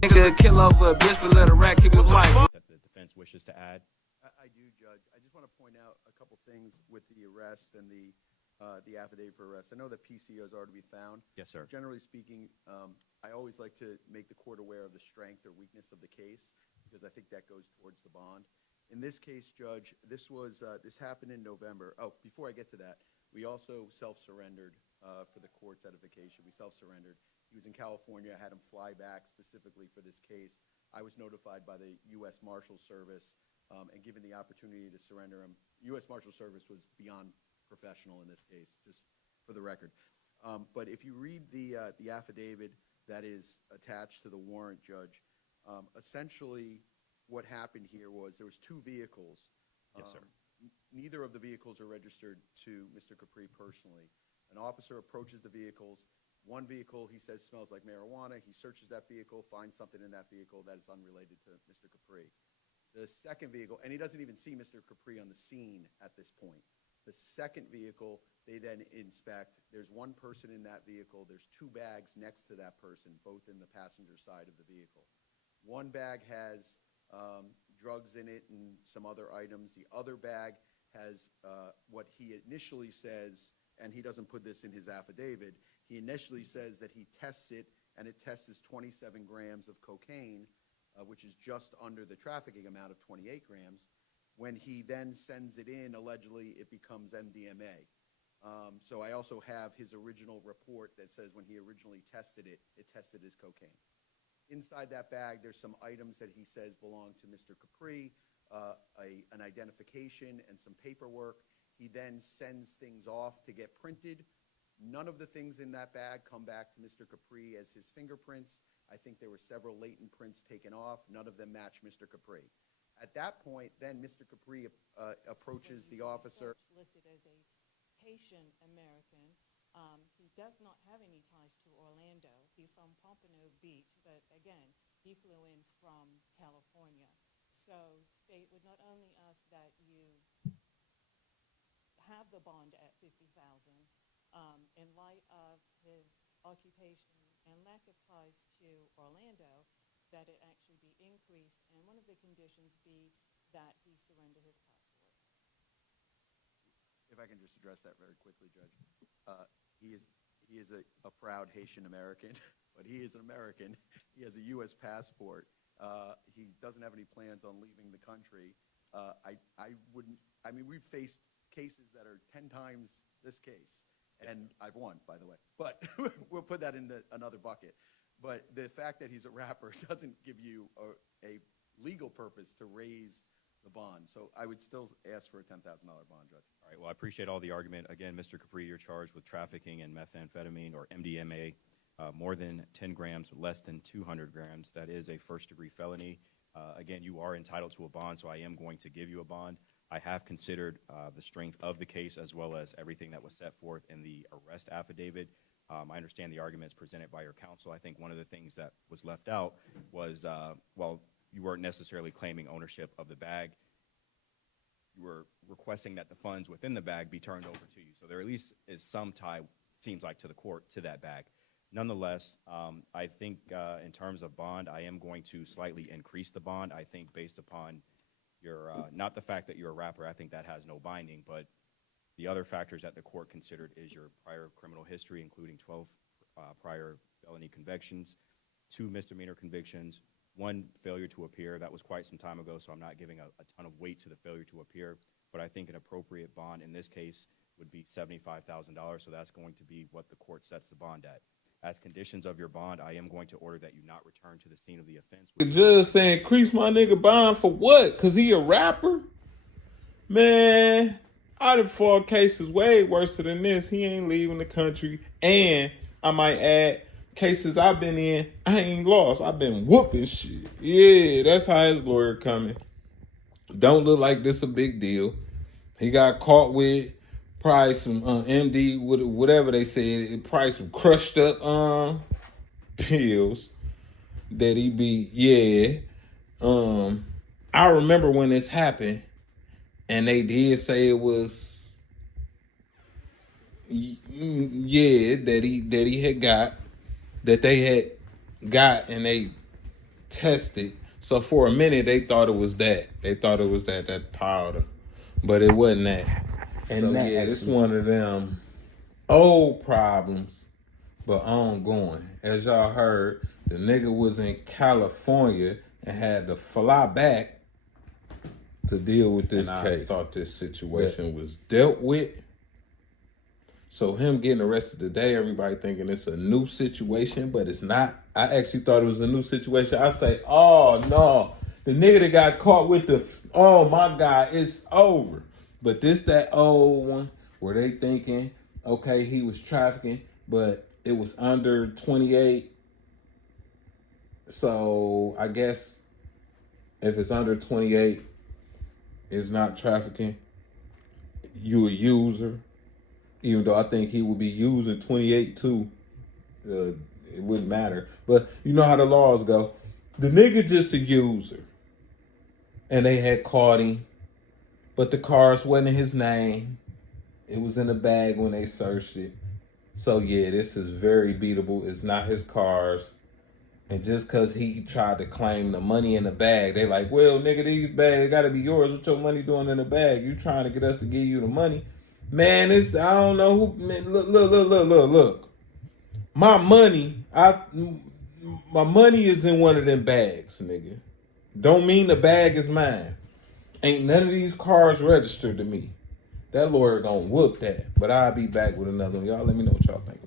Nigga kill over a bitch, but let a rat keep his wife. That the defense wishes to add? I do, Judge. I just want to point out a couple things with the arrest and the affidavit for arrest. I know that PCOs are to be found. Yes, sir. Generally speaking, I always like to make the court aware of the strength or weakness of the case because I think that goes towards the bond. In this case, Judge, this happened in November. Oh, before I get to that, we also self-surrendered for the court's edification. We self-surrendered. He was in California. I had him fly back specifically for this case. I was notified by the U.S. Marshal Service and given the opportunity to surrender him. U.S. Marshal Service was beyond professional in this case, just for the record. But if you read the affidavit that is attached to the warrant, Judge, essentially what happened here was there was two vehicles. Yes, sir. Neither of the vehicles are registered to Mr. Capri personally. An officer approaches the vehicles. One vehicle, he says, smells like marijuana. He searches that vehicle, finds something in that vehicle that is unrelated to Mr. Capri. The second vehicle, and he doesn't even see Mr. Capri on the scene at this point. The second vehicle, they then inspect. There's one person in that vehicle. There's two bags next to that person, both in the passenger side of the vehicle. One bag has drugs in it and some other items. The other bag has what he initially says, and he doesn't put this in his affidavit, he initially says that he tests it, and it tests as 27 grams of cocaine, which is just under the trafficking amount of 28 grams. When he then sends it in, allegedly, it becomes MDMA. So I also have his original report that says when he originally tested it, it tested as cocaine. Inside that bag, there's some items that he says belong to Mr. Capri, an identification and some paperwork. He then sends things off to get printed. None of the things in that bag come back to Mr. Capri as his fingerprints. I think there were several latent prints taken off. None of them match Mr. Capri. At that point, then Mr. Capri approaches the officer. Listed as a Haitian American. He does not have any ties to Orlando. He's from Pompano Beach, but again, he flew in from California. So state would not only ask that you have the bond at $50,000 in light of his occupation and lack of ties to Orlando, that it actually be increased, and one of the conditions be that he surrender his passport. If I can just address that very quickly, Judge. He is a proud Haitian American, but he is an American. He has a U.S. passport. He doesn't have any plans on leaving the country. We've faced cases that are 10 times this case, and I've won, by the way. But we'll put that in another bucket. But the fact that he's a rapper doesn't give you a legal purpose to raise the bond. So I would still ask for a $10,000 bond, Judge. All right, well, I appreciate all the argument. Again, Mr. Capri, you're charged with trafficking in methamphetamine or MDMA, more than 10 grams, less than 200 grams. That is a first-degree felony. Again, you are entitled to a bond, so I am going to give you a bond. I have considered the strength of the case as well as everything that was set forth in the arrest affidavit. I understand the arguments presented by your counsel. I think one of the things that was left out was, while you weren't necessarily claiming ownership of the bag, you were requesting that the funds within the bag be turned over to you. So there at least is some tie, seems like, to the court, to that bag. Nonetheless, I think in terms of bond, I am going to slightly increase the bond. I think based upon your, not the fact that you're a rapper, I think that has no binding, but the other factors that the court considered is your prior criminal history, including 12 prior felony convictions, 2 misdemeanor convictions, 1 failure to appear. That was quite some time ago, so I'm not giving a ton of weight to the failure to appear, but I think an appropriate bond in this case would be $75,000, so that's going to be what the court sets the bond at. As conditions of your bond, I am going to order that you not return to the scene of the offense. The judge saying, increase my nigga bond for what? Because he a rapper? Man, I done fought cases way worse than this. He ain't leaving the country. And I might add, cases I've been in, I ain't lost. I've been whooping shit. Yeah, that's how his lawyer coming. Don't look like this a big deal. He got caught with probably some MD, whatever they said, probably some crushed up pills that he be, yeah. I remember when this happened, and they did say it was, yeah, that he had got, that they had got, and they tested. So for a minute, they thought it was that. They thought it was that powder. But it wasn't that. And so, yeah, it's one of them old problems, but ongoing. As y'all heard, the nigga was in California and had to fly back to deal with this case. I thought this situation was dealt with. So him getting arrested today, everybody thinking it's a new situation, but it's not. I actually thought it was a new situation. I say, oh no, the nigga that got caught with the, oh my God, it's over. But this that old one where they thinking, okay, he was trafficking, but it was under 28. So I guess if it's under 28, it's not trafficking. You a user. Even though I think he would be using 28 too. It wouldn't matter. But you know how the laws go. The nigga just a user. And they had caught him. But the cars wasn't in his name. It was in a bag when they searched it. So yeah, this is very beatable. It's not his cars. And just because he tried to claim the money in the bag, they like, well, nigga, these bags got to be yours. What your money doing in the bag? You trying to get us to give you the money? Man, I don't know who, man, look. My money is in one of them bags, nigga. Don't mean the bag is mine. Ain't none of these cars registered to me. That lawyer gonna whoop that. But I'll be back with another one. Y'all let me know what y'all think.